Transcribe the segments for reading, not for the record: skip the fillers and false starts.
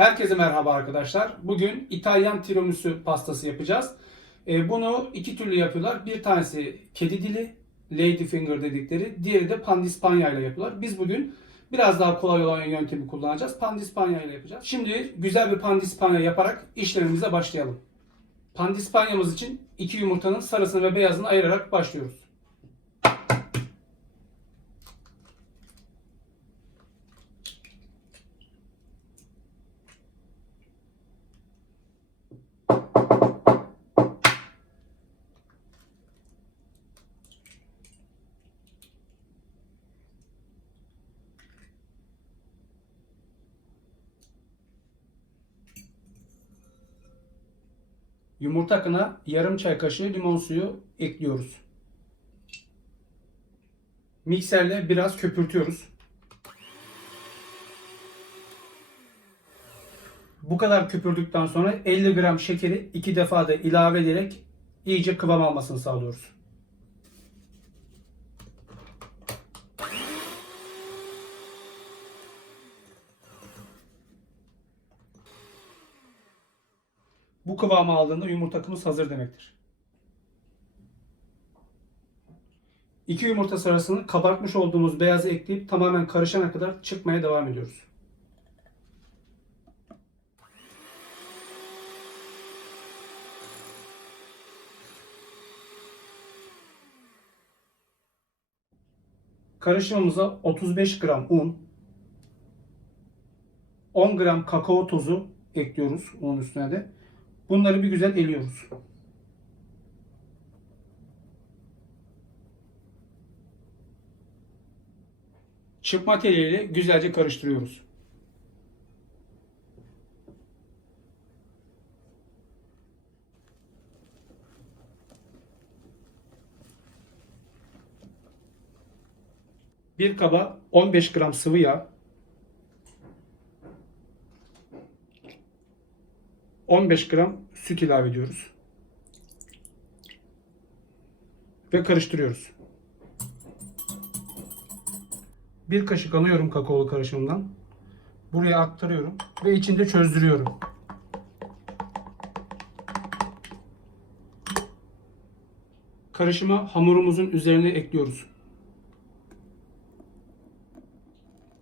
Herkese merhaba arkadaşlar. Bugün İtalyan tiramisu pastası yapacağız. Bunu iki türlü yapıyorlar. Bir tanesi kedi dili, lady finger dedikleri. Diğeri de pandispanya ile yapıyorlar. Biz bugün biraz daha kolay olan yöntemi kullanacağız. Pandispanya ile yapacağız. Şimdi güzel bir pandispanya yaparak işlemimize başlayalım. Pandispanyamız için iki yumurtanın sarısını ve beyazını ayırarak başlıyoruz. Yumurta akına yarım çay kaşığı limon suyu ekliyoruz. Mikserle biraz köpürtüyoruz. Bu kadar köpürdükten sonra 50 gram şekeri 2 defa da ilave ederek iyice kıvam almasını sağlıyoruz. Bu kıvamı aldığında yumurta akımız hazır demektir. 2 yumurta sarısını kabartmış olduğumuz beyazı ekleyip tamamen karışana kadar çırpmaya devam ediyoruz. Karışımımıza 35 gram un, 10 gram kakao tozu ekliyoruz unun üstüne de. Bunları bir güzel eliyoruz. Çırpma teliyle güzelce karıştırıyoruz. Bir kaba 15 gram sıvı yağ, 15 gram süt ilave ediyoruz. Ve karıştırıyoruz. Bir kaşık alıyorum kakaolu karışımdan. Buraya aktarıyorum ve içinde çözdürüyorum. Karışımı hamurumuzun üzerine ekliyoruz.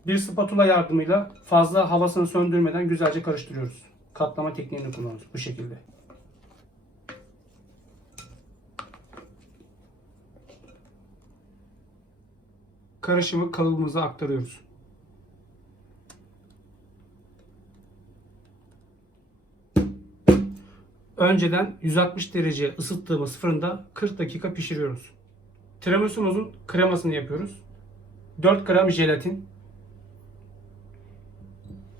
Bir spatula yardımıyla fazla havasını söndürmeden güzelce karıştırıyoruz. Katlama tekniğini kullanıyoruz bu şekilde. Karışımı kalıbımıza aktarıyoruz. Önceden 160 derece ısıttığımız fırında 40 dakika pişiriyoruz. Tiramisu'muzun kremasını yapıyoruz. 4 gram jelatin,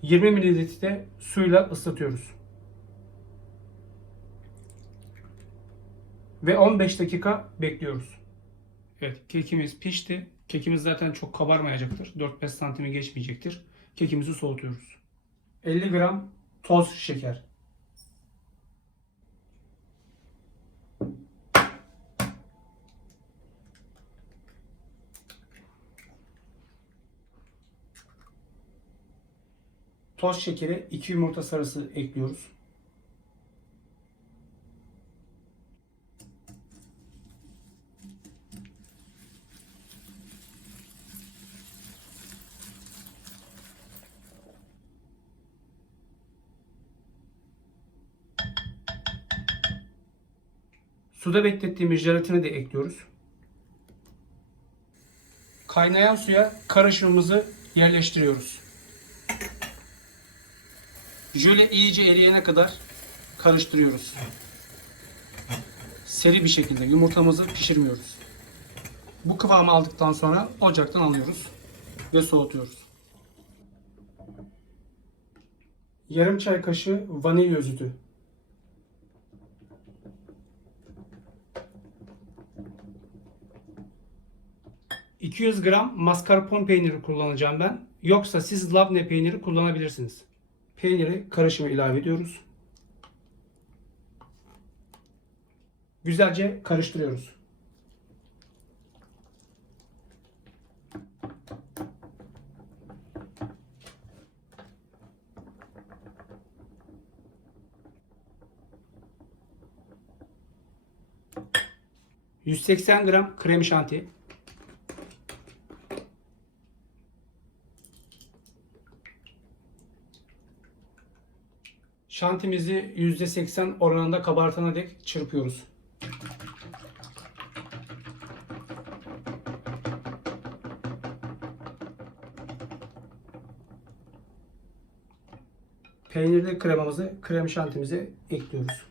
20 ml suyla ısıtıyoruz. Ve 15 dakika bekliyoruz. Evet, kekimiz pişti. Kekimiz zaten çok kabarmayacaktır. 4-5 santimi geçmeyecektir. Kekimizi soğutuyoruz. 50 gram toz şeker. Toz şekere 2 yumurta sarısı ekliyoruz. Suda beklettiğimiz jelatini de ekliyoruz. Kaynayan suya karışımımızı yerleştiriyoruz. Jöle iyice eriyene kadar karıştırıyoruz. Seri bir şekilde yumurtamızı pişirmiyoruz. Bu kıvamı aldıktan sonra ocaktan alıyoruz ve soğutuyoruz. Yarım çay kaşığı vanilya özütü. 200 gram mascarpone peyniri kullanacağım ben. Yoksa siz labne peyniri kullanabilirsiniz. Peyniri karışıma ilave ediyoruz. Güzelce karıştırıyoruz. 180 gram krem şanti. Şantimizi %80 oranında kabartana dek çırpıyoruz. Peynirli kremamızı krem şantimize ekliyoruz.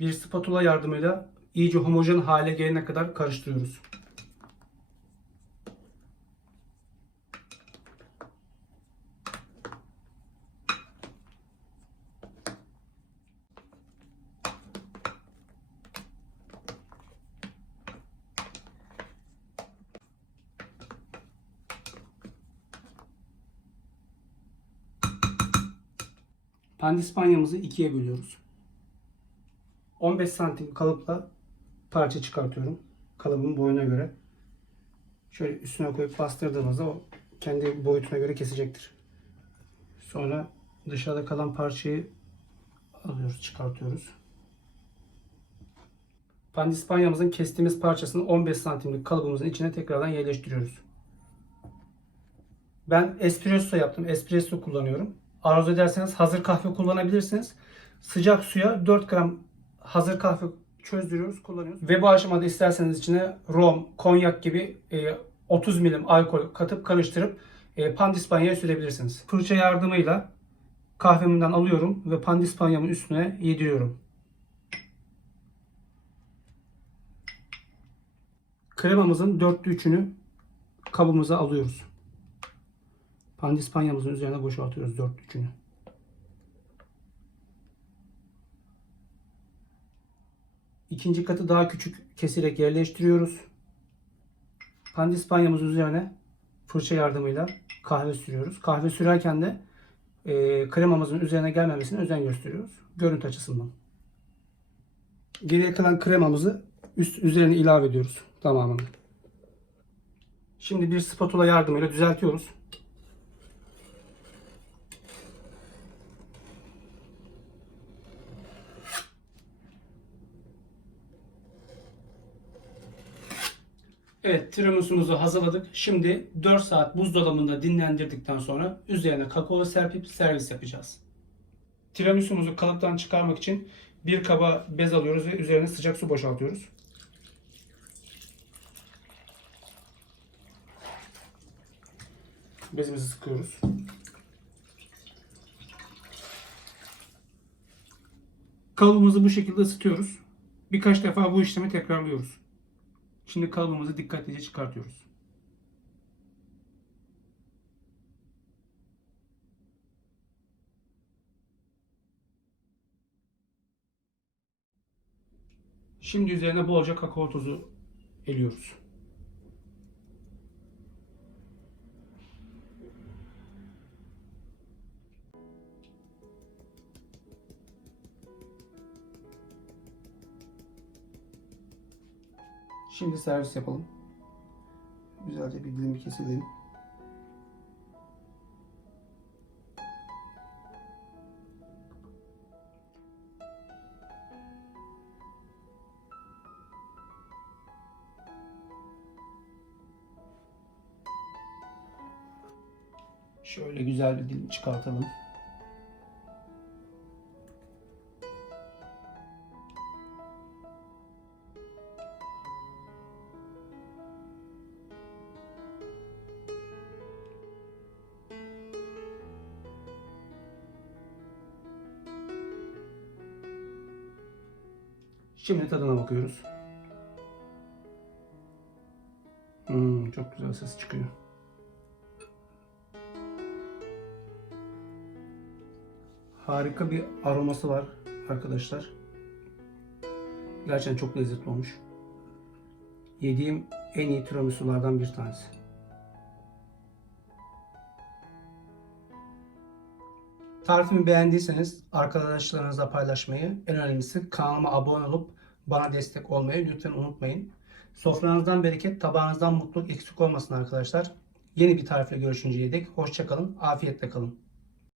Bir spatula yardımıyla iyice homojen hale gelene kadar karıştırıyoruz. Pandispanyamızı ikiye bölüyoruz. 15 santim kalıpla parça çıkartıyorum. Kalıbın boyuna göre. Şöyle üstüne koyup bastırdığımızda o kendi boyutuna göre kesecektir. Sonra dışarıda kalan parçayı alıyoruz, çıkartıyoruz. Pandispanyamızın kestiğimiz parçasını 15 santimlik kalıbımızın içine tekrardan yerleştiriyoruz. Ben espresso yaptım. Espresso kullanıyorum. Arzu ederseniz hazır kahve kullanabilirsiniz. Sıcak suya 4 gram hazır kahve çözdürüyoruz, kullanıyoruz. Ve bu aşamada isterseniz içine rom, konyak gibi 30 milim alkol katıp karıştırıp pandispanyaya sürebilirsiniz. Fırça yardımıyla kahvemden alıyorum ve pandispanyamın üstüne yediriyorum. Kremamızın 4/3'ünü kabımıza alıyoruz. Pandispanyamızın üzerine boşaltıyoruz 4/3'ünü. İkinci katı daha küçük keserek yerleştiriyoruz. Pandispanyamızın üzerine fırça yardımıyla kahve sürüyoruz. Kahve sürerken de kremamızın üzerine gelmemesine özen gösteriyoruz. Görüntü açısından. Geriye kalan kremamızı üzerine ilave ediyoruz tamamını. Şimdi bir spatula yardımıyla düzeltiyoruz. Evet, tiramisu'muzu hazırladık. Şimdi 4 saat buzdolabında dinlendirdikten sonra üzerine kakao serpip servis yapacağız. Tiramisu'muzu kalıptan çıkarmak için bir kaba bez alıyoruz ve üzerine sıcak su boşaltıyoruz. Bezimizi sıkıyoruz. Kalıbımızı bu şekilde ısıtıyoruz. Birkaç defa bu işlemi tekrarlıyoruz. Şimdi kalıbımızı dikkatlice çıkartıyoruz. Şimdi üzerine bolca kakao tozu eliyoruz. Şimdi servis yapalım. Güzelce bir dilim keselim. Şöyle güzel bir dilim çıkartalım. Şimdi tadına bakıyoruz. Çok güzel ses çıkıyor. Harika bir aroması var arkadaşlar. Gerçekten çok lezzetli olmuş. Yediğim en iyi tiramisu'lardan bir tanesi. Tarifimi beğendiyseniz arkadaşlarınızla paylaşmayı, en önemlisi kanalıma abone olup bana destek olmayı lütfen unutmayın. Sofranızdan bereket, tabağınızdan mutluluk eksik olmasın arkadaşlar. Yeni bir tarifle görüşünceye dek hoşça kalın, afiyetle kalın.